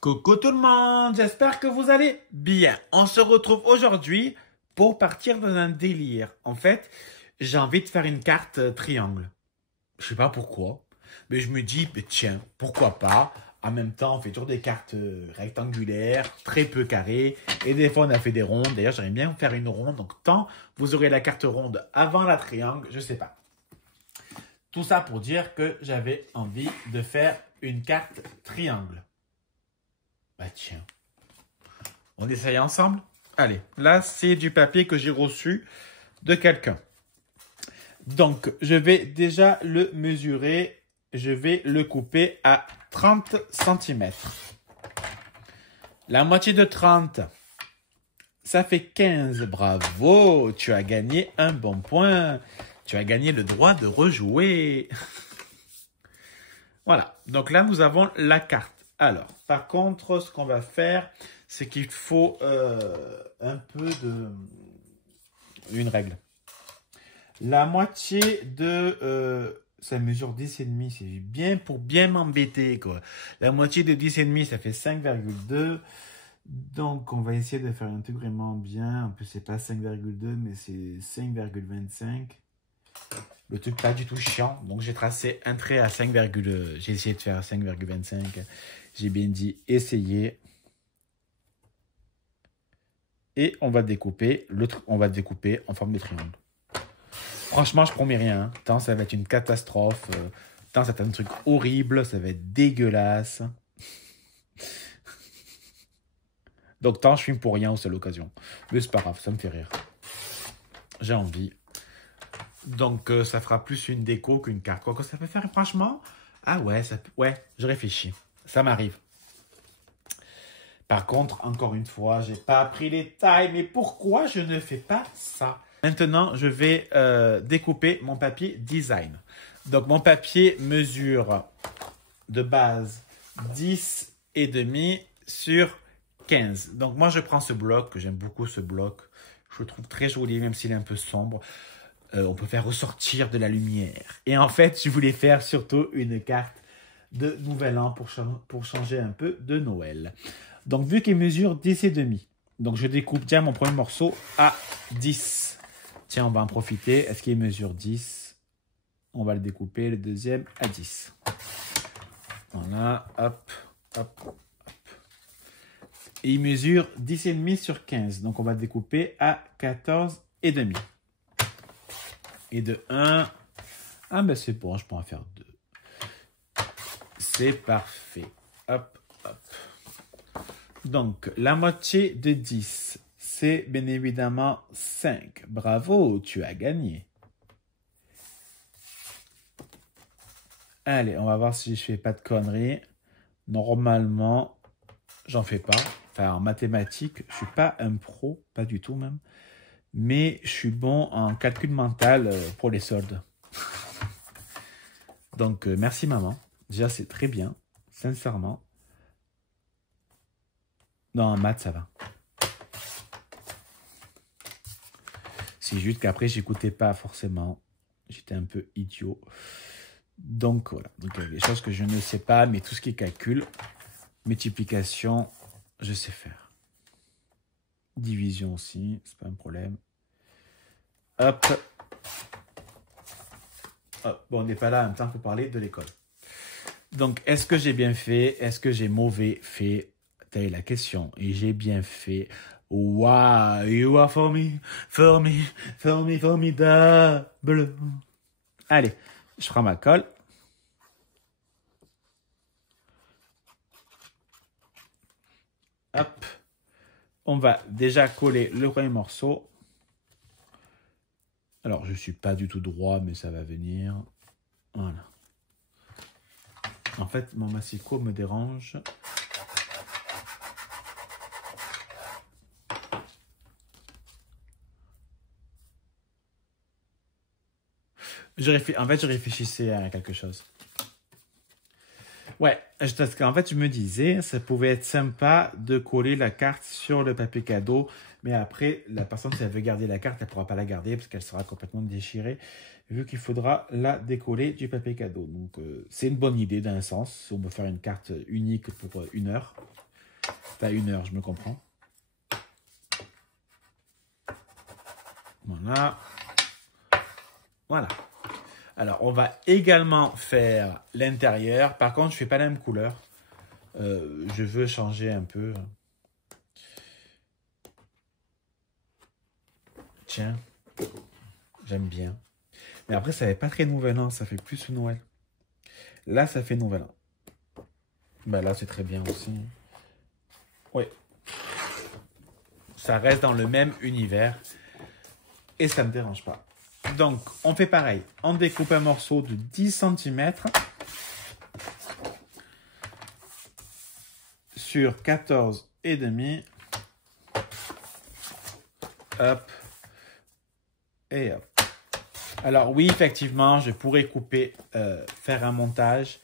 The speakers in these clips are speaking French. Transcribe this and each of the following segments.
Coucou tout le monde, j'espère que vous allez bien. On se retrouve aujourd'hui pour partir dans un délire. En fait, j'ai envie de faire une carte triangle. Je sais pas pourquoi, mais je me dis, tiens, pourquoi pas. En même temps, on fait toujours des cartes rectangulaires, très peu carrées, et des fois on a fait des rondes. D'ailleurs, j'aimerais bien faire une ronde, donc tant vous aurez la carte ronde avant la triangle, je sais pas. Tout ça pour dire que j'avais envie de faire une carte triangle. Bah tiens, on essaye ensemble? Allez, là c'est du papier que j'ai reçu de quelqu'un. Donc, je vais déjà le mesurer. Je vais le couper à 30 cm. La moitié de 30, ça fait 15. Bravo, tu as gagné un bon point. Tu as gagné le droit de rejouer. Voilà, donc là nous avons la carte. Alors, par contre, ce qu'on va faire, c'est qu'il faut un peu de... une règle. La moitié de... ça mesure 10,5, c'est bien pour bien m'embêter, quoi. La moitié de 10,5, ça fait 5,2. Donc, on va essayer de faire un truc vraiment bien. En plus, c'est pas 5,2, mais c'est 5,25. Le truc pas du tout chiant. Donc, j'ai tracé un trait à 5, j'ai essayé de faire 5,25. J'ai bien dit essayer. Et on va découper on va découper en forme de triangle. Franchement, je promets rien. Hein. Tant ça va être une catastrophe. Tant ça va être un truc horrible. Ça va être dégueulasse. Donc, tant je filme pour rien, c'est l'occasion. Mais c'est pas grave, ça me fait rire. J'ai envie. Donc, ça fera plus une déco qu'une carte. Quoi que ça peut faire, franchement. Ah ouais, ouais, je réfléchis. Ça m'arrive. Par contre, encore une fois, j'ai pas appris les tailles. Mais pourquoi je ne fais pas ça? Maintenant, je vais découper mon papier design. Donc, mon papier mesure de base 10,5 sur 15. Donc, moi, je prends ce bloc, que j'aime beaucoup ce bloc. Je le trouve très joli, même s'il est un peu sombre. On peut faire ressortir de la lumière. Et en fait, je voulais faire surtout une carte de Nouvel An pour changer un peu de Noël. Donc, vu qu'il mesure 10,5, donc je découpe déjà mon premier morceau à 10. Tiens, on va en profiter. Est-ce qu'il mesure 10? On va le découper, le deuxième, à 10. Voilà, hop, hop, hop. Et il mesure 10,5 sur 15. Donc, on va le découper à 14,5. Et de 1, ah ben c'est bon, je peux en faire 2. C'est parfait. Hop, hop. Donc, la moitié de 10, c'est bien évidemment 5. Bravo, tu as gagné. Allez, on va voir si je fais pas de conneries. Normalement, j'en fais pas. Enfin, en mathématiques, je suis pas un pro, pas du tout même. Mais je suis bon en calcul mental pour les soldes. Donc, merci maman. Déjà, c'est très bien, sincèrement. Non, en maths, ça va. C'est juste qu'après, j'écoutais pas forcément. J'étais un peu idiot. Donc, voilà. Donc, il y a des choses que je ne sais pas, mais tout ce qui est calcul, multiplication, je sais faire. Division aussi, c'est pas un problème. Hop. Hop. Bon, on n'est pas là en même temps pour parler de l'école. Donc, est-ce que j'ai bien fait? Est-ce que j'ai mauvais fait? Telle est la question. Et j'ai bien fait. Wow, you are for me, formidable. Allez, je prends ma colle. Hop. On va déjà coller le premier morceau. Alors, je ne suis pas du tout droit, mais ça va venir. Voilà. En fait, mon massicot me dérange. En fait, je réfléchissais à quelque chose. Ouais, parce qu'en fait, je me disais, ça pouvait être sympa de coller la carte sur le papier cadeau, mais après, la personne, si elle veut garder la carte, elle ne pourra pas la garder parce qu'elle sera complètement déchirée, vu qu'il faudra la décoller du papier cadeau. Donc, c'est une bonne idée d'un sens, si on veut faire une carte unique pour 1 heure. Pas 1 heure, je me comprends. Voilà. Voilà. Alors, on va également faire l'intérieur. Par contre, je ne fais pas la même couleur. Je veux changer un peu. Tiens, j'aime bien. Mais après, ça fait pas très Nouvel An, ça fait plus Noël. Là, ça fait Nouvel An. Ben là, c'est très bien aussi. Oui. Ça reste dans le même univers. Et ça ne me dérange pas. Donc, on fait pareil. On découpe un morceau de 10 cm sur 14 et demi. Hop. Et hop. Alors oui, effectivement, je pourrais couper, faire un montage.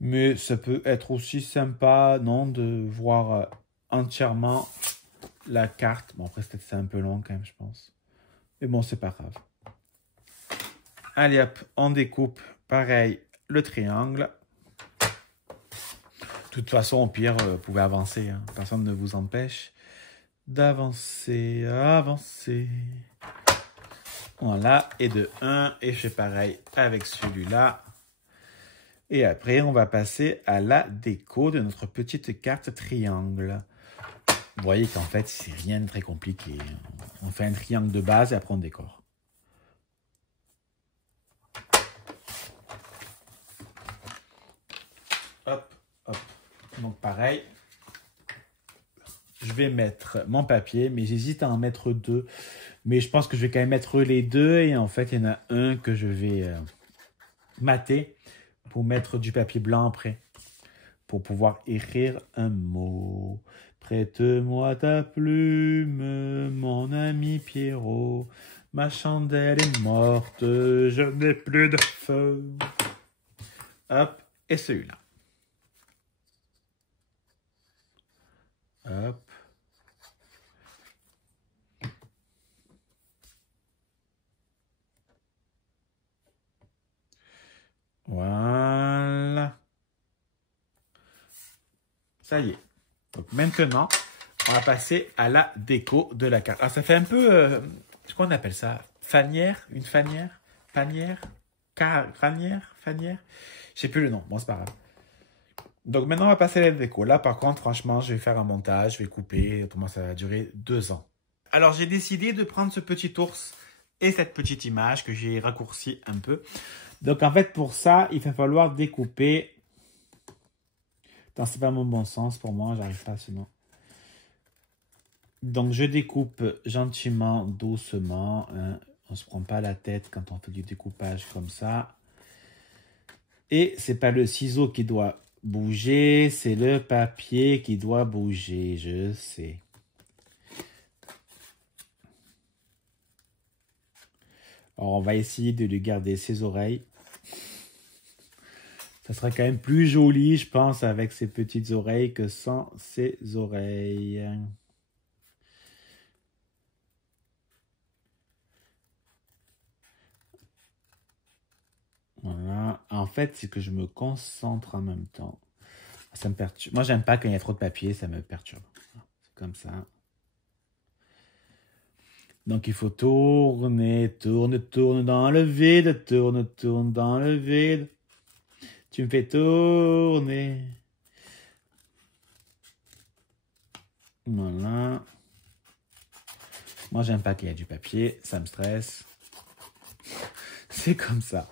Mais ça peut être aussi sympa, non, de voir entièrement la carte. Bon, après, c'est un peu long quand même, je pense. Mais bon, c'est pas grave. Allez hop, on découpe, pareil, le triangle. De toute façon, au pire, vous pouvez avancer. Hein. Personne ne vous empêche d'avancer, avancer. Voilà, et de 1, et je fais pareil avec celui-là. Et après, on va passer à la déco de notre petite carte triangle. Vous voyez qu'en fait, c'est rien de très compliqué. On fait un triangle de base et après on décore. Hop, hop. Donc pareil, je vais mettre mon papier, mais j'hésite à en mettre 2. Mais je pense que je vais quand même mettre les 2. Et en fait, il y en a un que je vais mater pour mettre du papier blanc après. Pour pouvoir écrire un mot. Prête-moi ta plume, mon ami Pierrot. Ma chandelle est morte, je n'ai plus de feu. Hop, et celui-là. Hop. Voilà. Ça y est. Donc maintenant, on va passer à la déco de la carte. Alors ça fait un peu, ce qu'on appelle ça, fanière, une fanière, panière, cranière, fanière. Je sais plus le nom. Bon, c'est pas grave. Donc maintenant, on va passer à la déco. Là, par contre, franchement, je vais faire un montage, je vais couper. Autrement, ça va durer 2 ans. Alors, j'ai décidé de prendre ce petit ours et cette petite image que j'ai raccourci un peu. Donc, en fait, pour ça, il va falloir découper. Attends, c'est pas mon bon sens pour moi, j'arrive pas sinon. Donc, je découpe gentiment, doucement. Hein. On se prend pas la tête quand on fait du découpage comme ça. Et c'est pas le ciseau qui doit bouger, c'est le papier qui doit bouger, je sais. Alors, on va essayer de lui garder ses oreilles. Ça sera quand même plus joli, je pense, avec ses petites oreilles que sans ses oreilles. Voilà. En fait, c'est que je me concentre en même temps. Ça me perturbe. Moi, j'aime pas quand il y a trop de papier, ça me perturbe. C'est comme ça. Donc, il faut tourner, tourne, tourne dans le vide, tourne, tourne dans le vide. Tu me fais tourner. Voilà. Moi, j'aime pas qu'il y ait du papier, ça me stresse. C'est comme ça.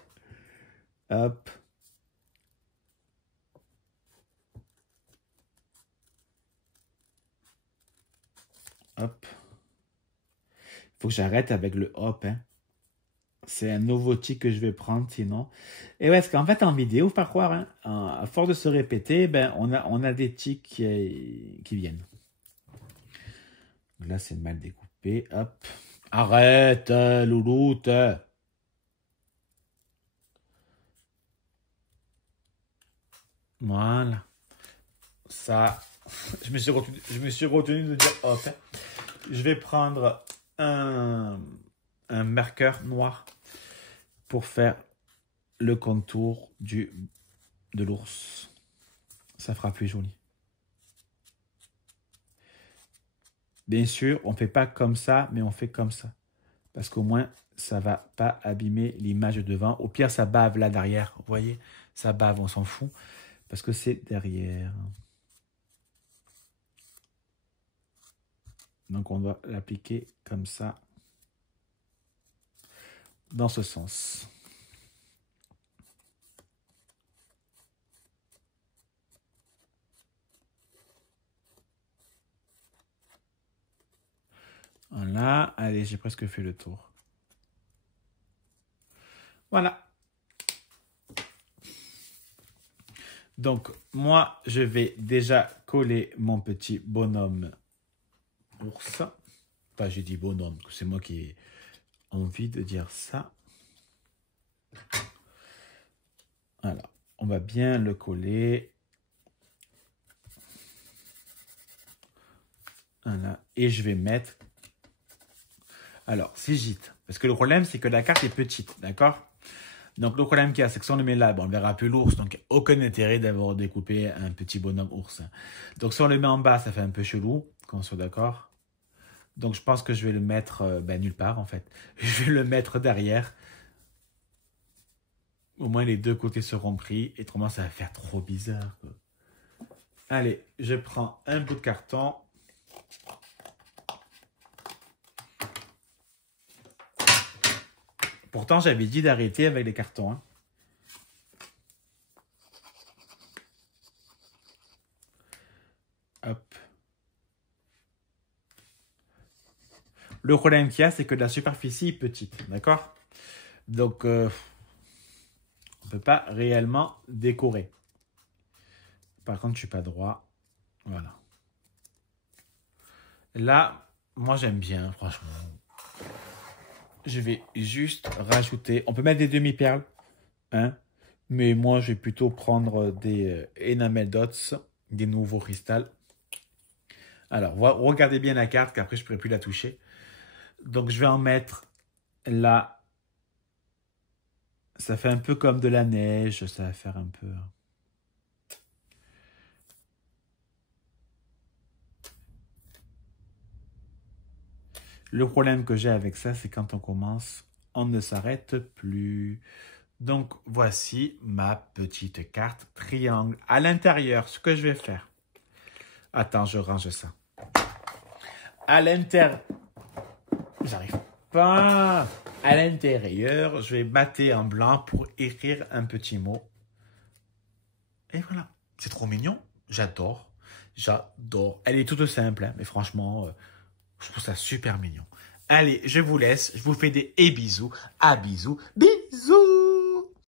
Hop. Hop. Faut que j'arrête avec le hop, hein. C'est un nouveau tic que je vais prendre sinon. Et ouais, parce qu'en fait, en vidéo, faut pas croire, hein, à force de se répéter, ben, on a des tics qui viennent. Donc là, c'est mal découpé. Hop. Arrête, louloute. Voilà. Ça, je me suis retenu de dire hop. Hein. Je vais prendre un marqueur noir pour faire le contour de l'ours. Ça fera plus joli. Bien sûr, on ne fait pas comme ça, mais on fait comme ça. Parce qu'au moins, ça ne va pas abîmer l'image de devant. Au pire, ça bave là derrière. Vous voyez, ça bave, on s'en fout. Parce que c'est derrière. Donc, on doit l'appliquer comme ça. Dans ce sens. Voilà. Allez, j'ai presque fait le tour. Voilà. Donc, moi, je vais déjà coller mon petit bonhomme ours. Enfin, j'ai dit bonhomme, c'est moi qui ai envie de dire ça. Voilà. On va bien le coller. Voilà. Et je vais mettre... Alors, si j'hésite. Parce que le problème, c'est que la carte est petite, d'accord? Donc, le problème qu'il y a, c'est que si on le met là, bon, on verra plus l'ours. Donc, aucun intérêt d'avoir découpé un petit bonhomme ours. Donc, si on le met en bas, ça fait un peu chelou, qu'on soit d'accord. Donc, je pense que je vais le mettre nulle part, en fait. Je vais le mettre derrière. Au moins, les deux côtés seront pris. Et autrement, ça va faire trop bizarre, quoi. Allez, je prends un bout de carton. Pourtant, j'avais dit d'arrêter avec les cartons. Hein. Hop. Le problème qu'il y a, c'est que la superficie est petite. D'accord? Donc, on ne peut pas réellement décorer. Par contre, je ne suis pas droit. Voilà. Là, moi, j'aime bien, franchement. Je vais juste rajouter... On peut mettre des demi-perles. Hein? Mais moi, je vais plutôt prendre des enamel dots, des nouveaux cristals. Alors, regardez bien la carte, qu'après, je ne pourrai plus la toucher. Donc, je vais en mettre là. Ça fait un peu comme de la neige. Ça va faire un peu... Le problème que j'ai avec ça, c'est quand on commence, on ne s'arrête plus. Donc, voici ma petite carte triangle. À l'intérieur, ce que je vais faire. Attends, je range ça. À l'intérieur... J'arrive pas. À l'intérieur, je vais battre en blanc pour écrire un petit mot. Et voilà. C'est trop mignon. J'adore. J'adore. Elle est toute simple, hein, mais franchement, je trouve ça super mignon. Allez, je vous laisse. Je vous fais des bisous. À bisous. Bisous.